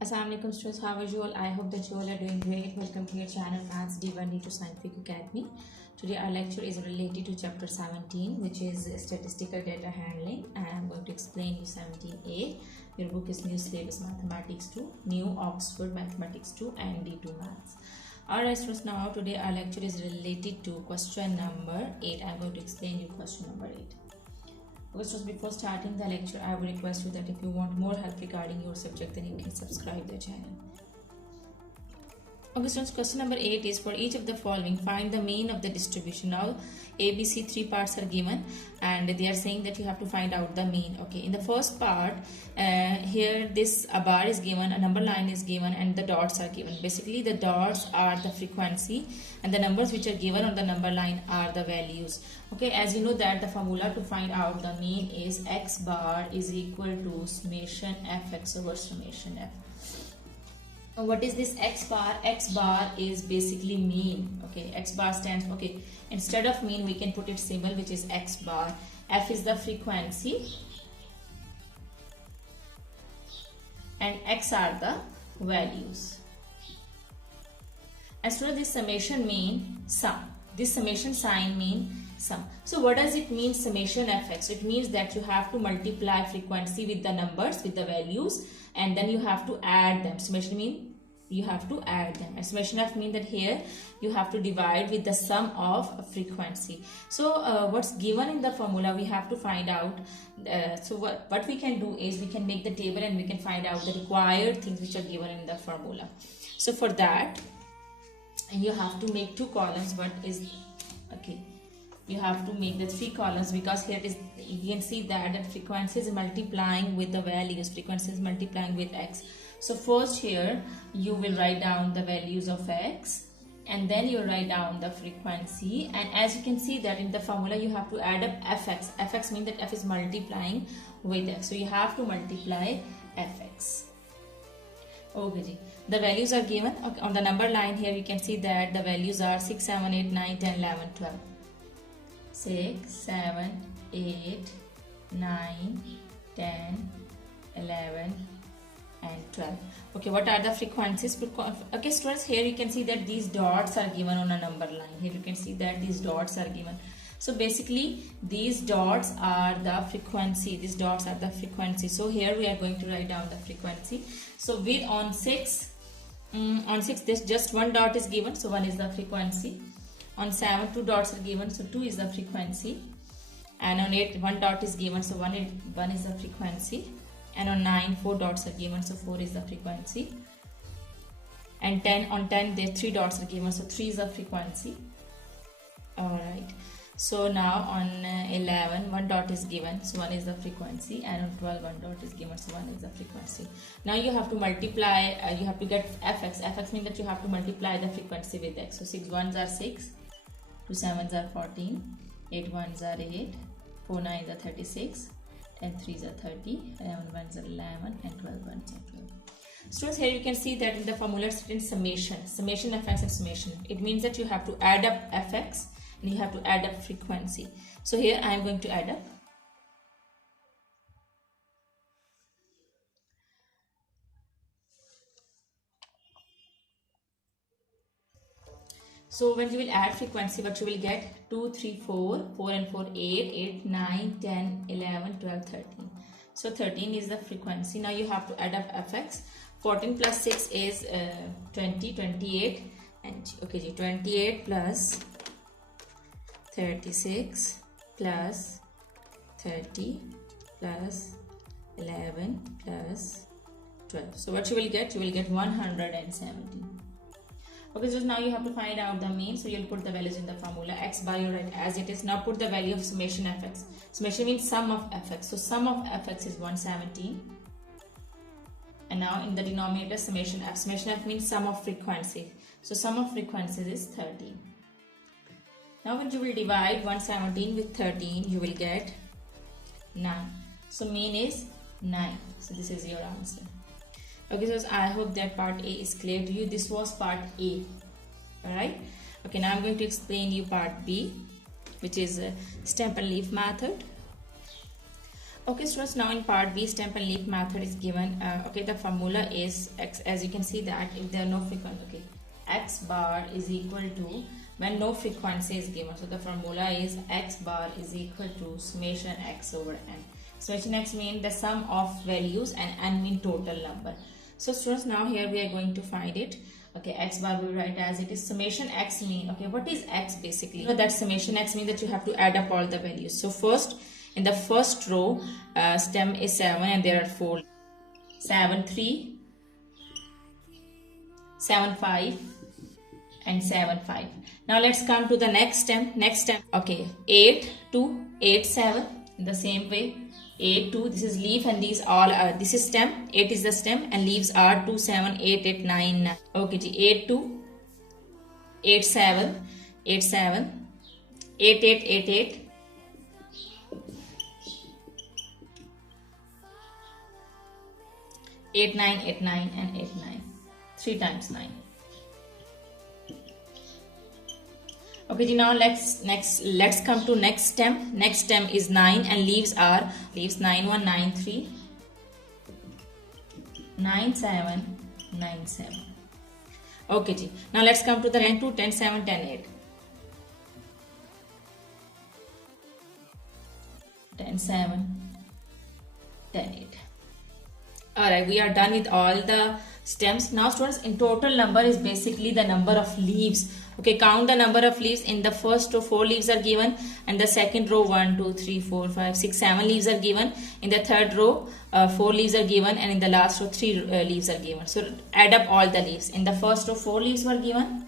Assalamualaikum students, how are you all? I hope that you all are doing great. Welcome to your channel Maths D1 D2 Scientific Academy. Today our lecture is related to chapter 17, which is statistical data handling, and I'm going to explain you 17A. Your book is New Syllabus Mathematics 2, New Oxford Mathematics 2 and D2 Maths. Alright students, now today our lecture is related to question number 8. I'm going to explain you question number 8. Okay, so before starting the lecture, I would request you that if you want more help regarding your subject, then you can subscribe the channel. Okay, so question number 8 is for each of the following, find the mean of the distribution. Now, A, B, C, 3 parts are given, and they are saying that you have to find out the mean. Okay, in the first part, here a bar is given, a number line is given, and the dots are given. Basically, the dots are the frequency, and the numbers which are given on the number line are the values. Okay, as you know that the formula to find out the mean is x bar is equal to summation fx over summation f. What is this x bar? X bar is basically mean. Okay, x bar stands for, okay, instead of mean we can put its symbol, which is x bar. F is the frequency and x are the values. As for this summation mean sum. This summation sign mean sum. So what does it mean summation fx? It means that you have to multiply frequency with the numbers, with the values, and then you have to add them. Summation mean you have to add them. And summation f mean that here you have to divide with the sum of frequency. So what's given in the formula we have to find out. So what we can do is we can make the table and we can find out the required things which are given in the formula. So for that you have to make 2 columns. What is, okay, you have to make the 3 columns, because here is, you can see that frequency is multiplying with the values, frequency is multiplying with x. So first here you will write down the values of x, and then you write down the frequency, and as you can see that in the formula you have to add up fx. Fx means that f is multiplying with x, so you have to multiply fx. Okay, the values are given. Okay, on the number line here you can see that the values are 6, 7, 8, 9, 10, 11, 12. 6, 7, 8, 9, 10, 11 and 12. Okay, what are the frequencies? Okay students, here you can see that these dots are given on a number line. Here you can see that these dots are given. So basically these dots are the frequency. These dots are the frequency. So here we are going to write down the frequency. So with on 6 there's just 1 dot is given, so 1 is the frequency. On 7 2 dots are given, so 2 is the frequency. And on 8 1 dot is given, so 1 is the frequency. And on 9 4 dots are given, so 4 is the frequency. And 10 on 10 there 3 dots are given, so 3 is the frequency. Alright, so now on 11 1 dot is given, so 1 is the frequency. And on 12 1 dot is given, so 1 is the frequency. Now you have to multiply, you have to get fx. Fx means that you have to multiply the frequency with x. So 6 1s are 6, 2 7s are 14, 8 1s are 8, 4 9s are 36, 10 3s are 30, 11 1s are 11, and 12 1s are 12. Students, here you can see that in the formula it's written summation fx and summation. It means that you have to add up fx and you have to add up frequency. So here I am going to add up. So when you will add frequency, what you will get? 2 3 4, 4 and 4 8, 8 9 10 11 12 13. So 13 is the frequency. Now you have to add up fx. 14 plus 6 is 20, 28, and okay, 28 plus 36 plus 30 plus 11 plus 12. So what you will get? You will get 170. Okay, so now you have to find out the mean. So you'll put the values in the formula. X bar you write as it is. Now put the value of summation fx. Summation means sum of fx. So sum of fx is 117. And now in the denominator summation f. Summation f means sum of frequency. So sum of frequencies is 13. Now when you will divide 117 with 13, you will get 9. So mean is 9. So this is your answer. Okay, so I hope that part A is clear to you. This was part A. Alright. Okay, now I'm going to explain you part B, which is stamp and leaf method. Okay, students, now in part B, stamp and leaf method is given. Okay, the formula is x, as you can see that if there are no frequency, okay, x bar is equal to, when no frequency is given, so the formula is x bar is equal to summation x over n. Summation x means the sum of values and n mean total number. So students, now here we are going to find it. Okay, x bar we write as it is summation x mean. Okay, what is x basically? You know that summation x means that you have to add up all the values. So first, in the first row, stem is 7 and there are 4. 7, 3, 7, 5 and 7, 5. Now let's come to the next stem. Okay, 8, 2, 8, 7. In the same way, 8, 2, this is leaf and these all are, this is stem, 8 is the stem and leaves are 2, 7, 8, 8, 9, 9. Okay, 8, 2, 8, 7, 8, 7, 8, 8, 8, 8. 8, 9, 8, 9 and 8, 9. 3 times 9. Okay, now let's come to next stem. Next stem is 9 and leaves 9, 1, 9, 3, 9, 7, 9, 7. Okay, ji. Now let's come to the 10, 2, 10, 7, 10, 8. 10, 7, 10, 8. Alright, we are done with all the stems. Now students, in total number is basically the number of leaves. Okay, count the number of leaves. In the first row 4 leaves are given and the second row 1, 2, 3, 4, 5, 6, 7 leaves are given. In the third row 4 leaves are given and in the last row 3 leaves are given. So add up all the leaves. In the first row 4 leaves were given.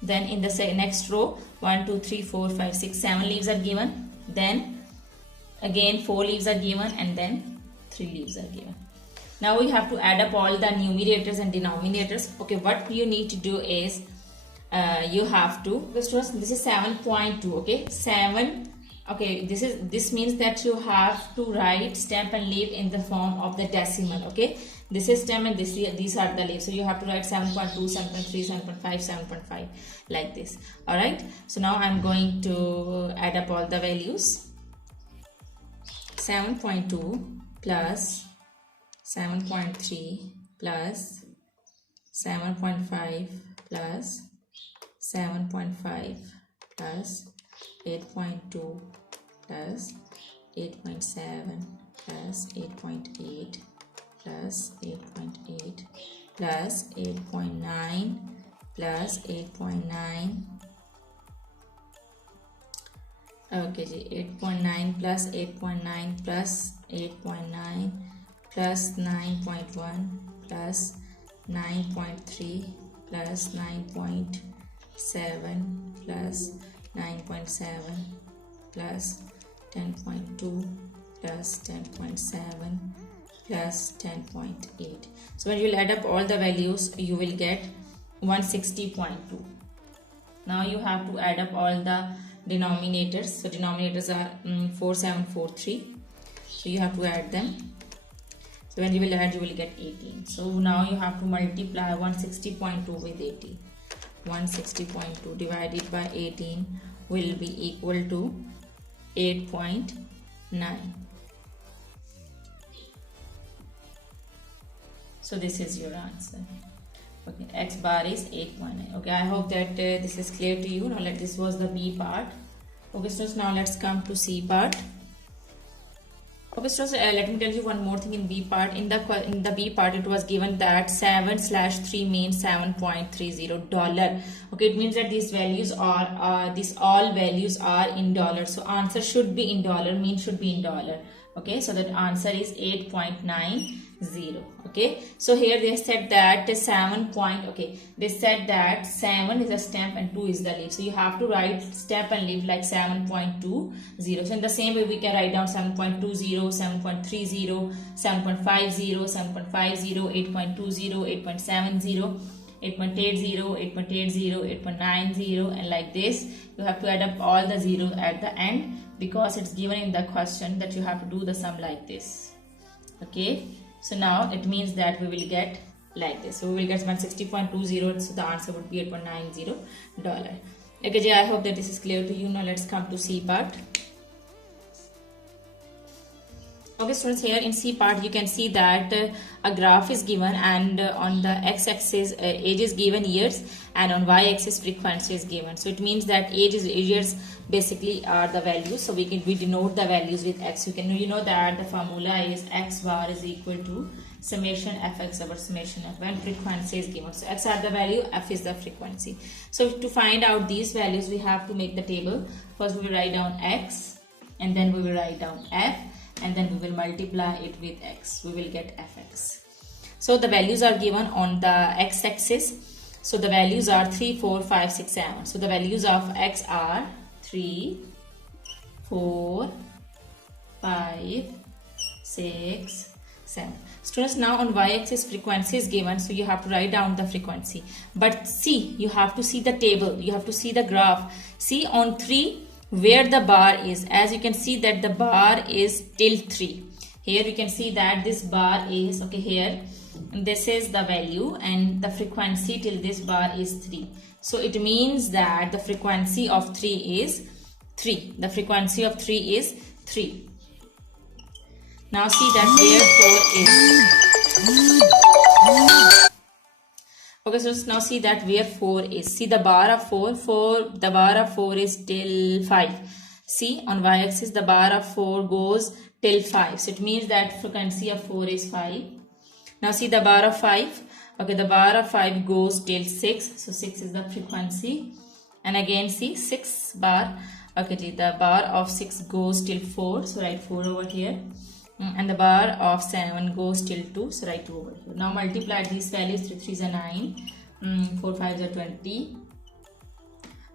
Then in the next row 1, 2, 3, 4, 5, 6, 7 leaves are given. Then again 4 leaves are given and then 3 leaves are given. Now we have to add up all the numerators and denominators. Okay, what you need to do is you have to, this is 7.2. okay, 7. Okay, this means that you have to write stamp and leaf in the form of the decimal. Okay, this is stamp and these are the leaves, so you have to write 7.2, 7.3, 7.5, 7.5 like this. All right, so now I'm going to add up all the values. 7.2 plus 7.3 plus 7.5 plus 7.5 plus 8.2 plus 8.7 plus 8.8 plus 8.8 plus 8.9 plus 8.9. Okay, 8.9 plus 8.9 plus 8.9 plus 9.1 plus 9.3 plus 9.7 plus 9.7 plus 10.2 plus 10.7 plus 10.8. So when you will add up all the values, you will get 160.2. Now you have to add up all the denominators. So denominators are 4743. So you have to add them. So when you will add, you will get 18. So now you have to multiply 160.2 with 18. 160.2 divided by 18 will be equal to 8.9. So this is your answer. Okay, x bar is 8.9. Okay, I hope that this is clear to you. Now this was the B part. Okay, so now let's come to C part. Okay, so let me tell you one more thing in B part. In the B part, it was given that 7/3 means $7.30. Okay, it means that these values are all values are in dollars. So answer should be in dollar, mean should be in dollar. Okay, so that answer is 8.90. Okay, so here they said that 7 is a stamp and 2 is the leaf. So you have to write stamp and leaf like 7.20. So in the same way we can write down 7.20, 7.30, 7.50, 7.50, 8.20, 8.70, 8.80, 8.80, 8.90, and like this. You have to add up all the zeros at the end because it's given in the question that you have to do the sum like this. Okay, so now it means that we will get like this. So we will get 160.20. So the answer would be $8.90. Okay, I hope that this is clear to you. Now let's come to C part. Okay students, here in C part you can see that a graph is given, and on the x-axis age is given years, and on y-axis frequency is given. So it means that years basically are the values, so we denote the values with x. You know that the formula is x bar is equal to summation fx over summation f when frequency is given. So x are the value, f is the frequency. So to find out these values we have to make the table. First we will write down x, and then we will write down f, and then we will multiply it with x. We will get fx. So the values are given on the x-axis. So the values are 3, 4, 5, 6, 7. So the values of x are 3, 4, 5, 6, 7. Students, now on y-axis frequency is given, so you have to write down the frequency. But see, you have to see the table, you have to see the graph. See on 3 where the bar is. As you can see that the bar is till 3. Here you can see that this bar is, okay, here this is the value, and the frequency till this bar is 3. So it means that the frequency of 3 is 3. The frequency of 3 is 3. Now see that where 4 is. Okay, so now see that where 4 is. See the bar of 4, the bar of 4 is till 5. See on y-axis the bar of 4 goes till 5. So it means that frequency of 4 is 5. Now see the bar of 5. Okay, the bar of 5 goes till 6. So 6 is the frequency. And again see 6 bar. Okay, the bar of 6 goes till 4. So write 4 over here. And the bar of 7 goes till 2, so write 2 over here. Now multiply these values. 3 3s are 9, 4 5s are 20,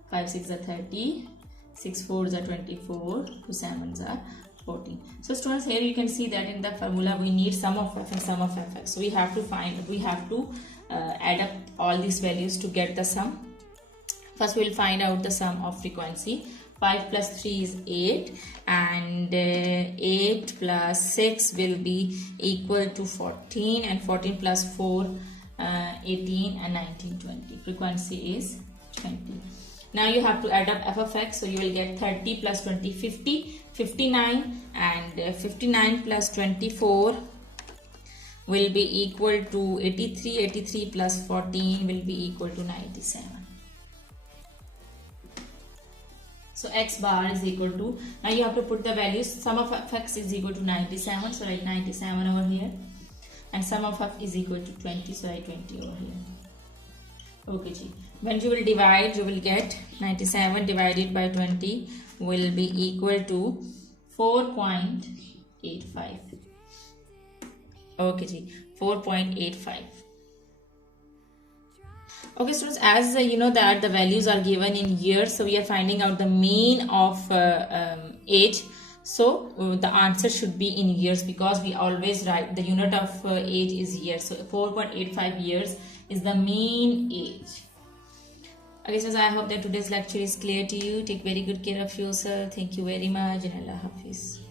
5 6s are 30, 6 4s are 24, 2 7s are 14. So students, here you can see that in the formula we need sum of f and sum of fx. So we have to add up all these values to get the sum. First we will find out the sum of frequency. 5 plus 3 is 8, and 8 plus 6 will be equal to 14, and 14 plus 4 18, and 19 20. Frequency is 20. Now you have to add up f of x, so you will get 30 plus 20 50, 59, and 59 plus 24 will be equal to 83. 83 plus 14 will be equal to 97. So x bar is equal to, now you have to put the values. Sum of x is equal to 97, so write 97 over here, and sum of f is equal to 20, so write 20 over here. Okay ji, when you will divide, you will get 97 divided by 20 will be equal to 4.85. Okay ji, 4.85. Okay students, as you know that the values are given in years, so we are finding out the mean of age. So the answer should be in years, because we always write the unit of age is years. So 4.85 years is the mean age. Okay students, I hope that today's lecture is clear to you. Take very good care of yourself. Thank you very much, and Allah Hafiz.